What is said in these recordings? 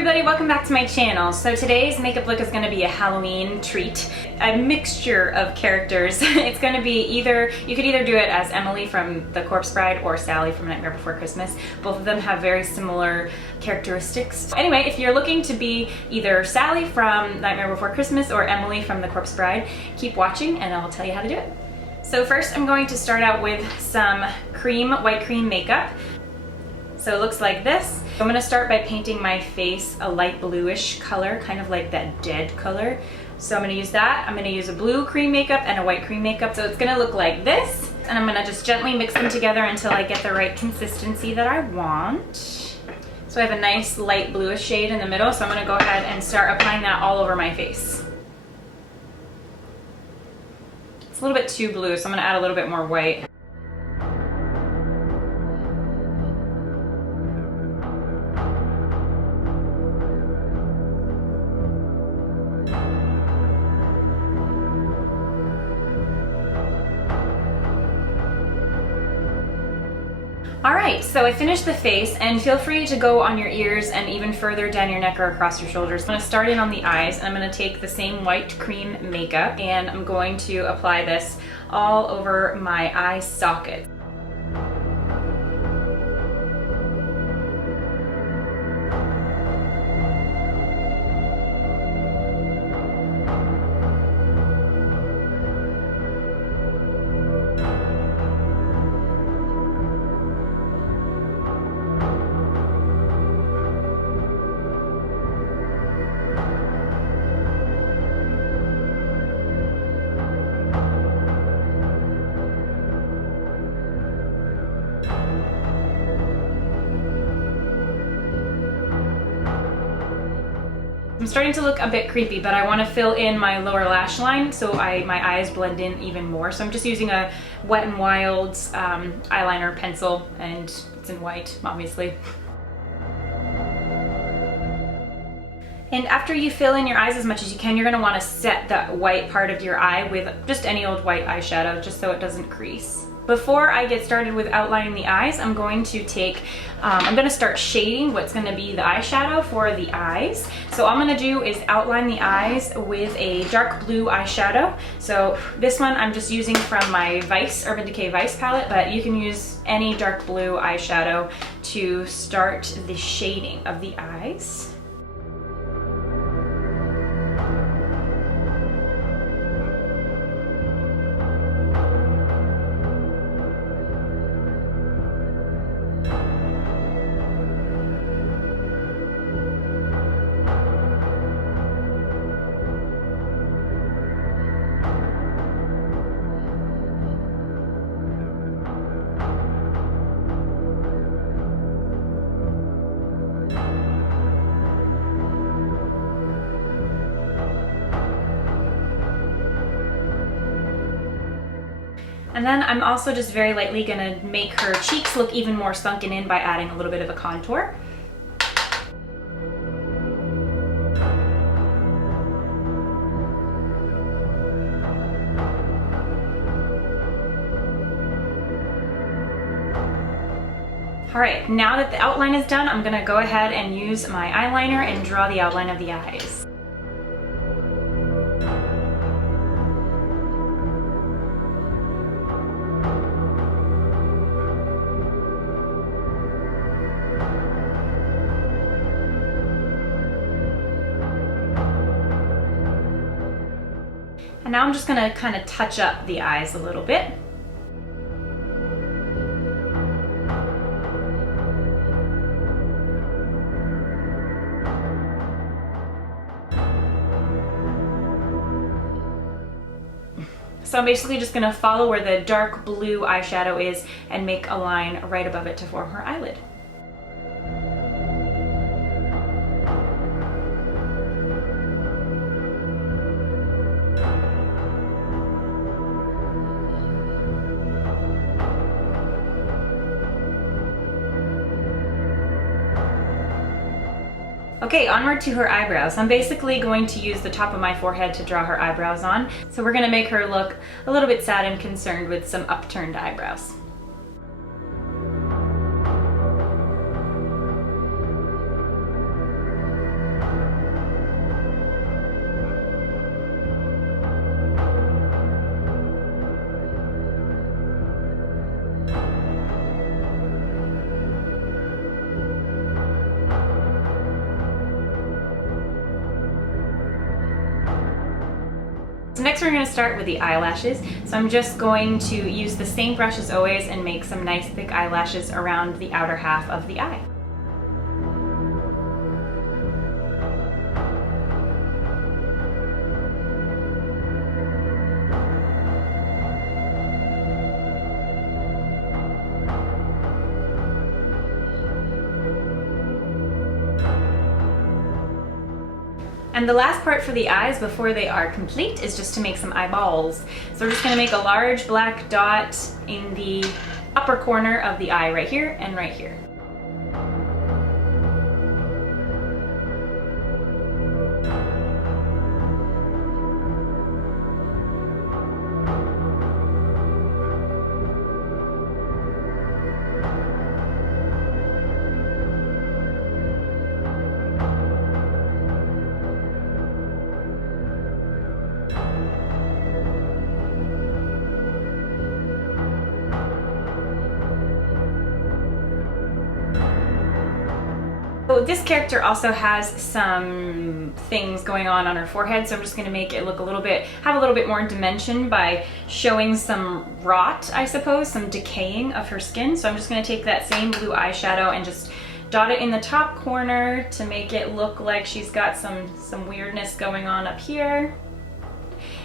everybody, welcome back to my channel. So today's makeup look is going to be a Halloween treat, a mixture of characters. It's going to be either, you could either do it as Emily from The Corpse Bride or Sally from Nightmare Before Christmas. Both of them have very similar characteristics. Anyway, if you're looking to be either Sally from Nightmare Before Christmas or Emily from The Corpse Bride, keep watching and I'll tell you how to do it. So first I'm going to start out with some white cream makeup. So it looks like this. I'm gonna start by painting my face a light bluish color, kind of like that dead color. So I'm gonna use that. I'm gonna use a blue cream makeup and a white cream makeup. So it's gonna look like this. And I'm gonna just gently mix them together until I get the right consistency that I want. So I have a nice light bluish shade in the middle. So I'm gonna go ahead and start applying that all over my face. It's a little bit too blue, so I'm gonna add a little bit more white. Alright, so I finished the face, and feel free to go on your ears and even further down your neck or across your shoulders. I'm going to start in on the eyes, and I'm going to take the same white cream makeup and I'm going to apply this all over my eye socket. I'm starting to look a bit creepy, but I want to fill in my lower lash line so my eyes blend in even more. So I'm just using a Wet n Wild eyeliner pencil, and it's in white, obviously. And after you fill in your eyes as much as you can, you're going to want to set the white part of your eye with just any old white eyeshadow, just so it doesn't crease. Before I get started with outlining the eyes, I'm going to start shading what's going to be the eyeshadow for the eyes. So all I'm going to do is outline the eyes with a dark blue eyeshadow. So this one I'm just using from my Urban Decay Vice palette, but you can use any dark blue eyeshadow to start the shading of the eyes. And then I'm also just very lightly gonna make her cheeks look even more sunken in by adding a little bit of a contour. All right, now that the outline is done, I'm gonna go ahead and use my eyeliner and draw the outline of the eyes. And now I'm just gonna kind of touch up the eyes a little bit. So I'm basically just gonna follow where the dark blue eyeshadow is and make a line right above it to form her eyelid. Okay, onward to her eyebrows. I'm basically going to use the top of my forehead to draw her eyebrows on. So we're gonna make her look a little bit sad and concerned with some upturned eyebrows. next we're going to start with the eyelashes. So I'm just going to use the same brush as always and make some nice thick eyelashes around the outer half of the eye. And the last part for the eyes before they are complete is just to make some eyeballs. So we're just going to make a large black dot in the upper corner of the eye right here and right here. So this character also has some things going on her forehead, so I'm just going to make it look have a little bit more dimension by showing some rot, I suppose, some decaying of her skin. So I'm just going to take that same blue eyeshadow and just dot it in the top corner to make it look like she's got some weirdness going on up here.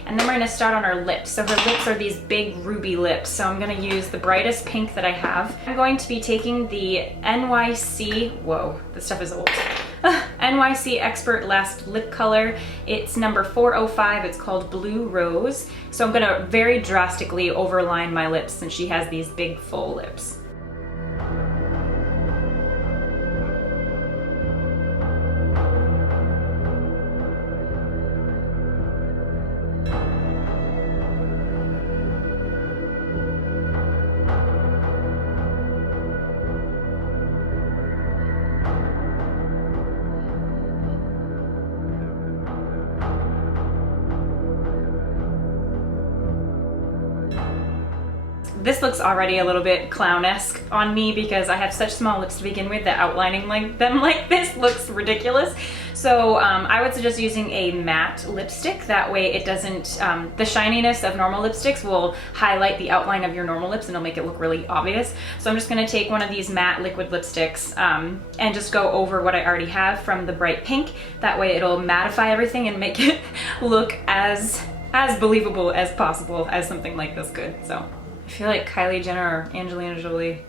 And then we're going to start on her lips. So her lips are these big ruby lips. So I'm going to use the brightest pink that I have. I'm going to be taking the NYC, whoa, this stuff is old. NYC Expert Last Lip Color. It's number 405. It's called Blue Rose. So I'm going to very drastically overline my lips since she has these big full lips. This looks already a little bit clown-esque on me because I have such small lips to begin with that outlining them like this looks ridiculous. So I would suggest using a matte lipstick. That way it doesn't, the shininess of normal lipsticks will highlight the outline of your normal lips and it'll make it look really obvious. So I'm just gonna take one of these matte liquid lipsticks and just go over what I already have from the bright pink. That way it'll mattify everything and make it look as believable as possible as something like this could. So I feel like Kylie Jenner or Angelina Jolie.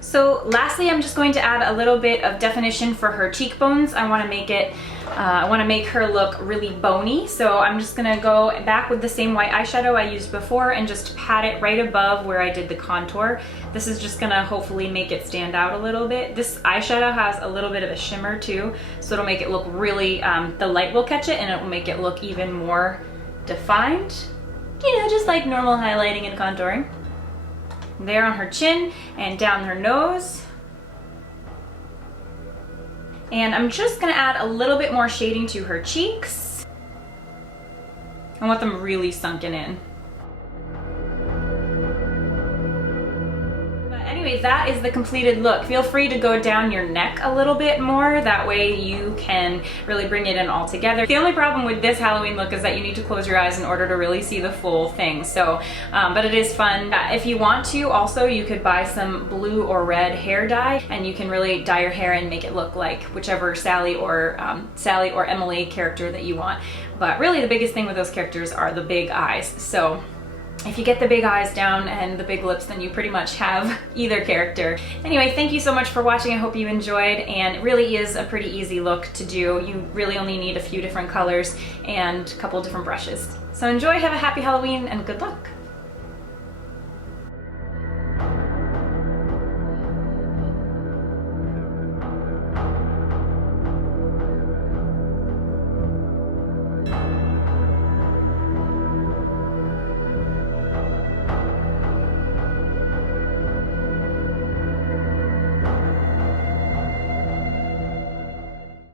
So lastly, I'm just going to add a little bit of definition for her cheekbones. I want to make her look really bony. So I'm just going to go back with the same white eyeshadow I used before and just pat it right above where I did the contour. This is just going to hopefully make it stand out a little bit. This eyeshadow has a little bit of a shimmer too, so it'll make it look really, the light will catch it and it will make it look even more defined. You know, just like normal highlighting and contouring. There on her chin and down her nose. And I'm just gonna add a little bit more shading to her cheeks. I want them really sunken in. Anyways, that is the completed look. Feel free to go down your neck a little bit more. That way you can really bring it in all together. The only problem with this Halloween look is that you need to close your eyes in order to really see the full thing. So, but it is fun. If you want to, also, you could buy some blue or red hair dye and you can really dye your hair and make it look like whichever Sally or Emily character that you want. But really the biggest thing with those characters are the big eyes. So if you get the big eyes down and the big lips, then you pretty much have either character. Anyway, thank you so much for watching. I hope you enjoyed, and it really is a pretty easy look to do. You really only need a few different colors and a couple different brushes. So enjoy, have a happy Halloween, and good luck.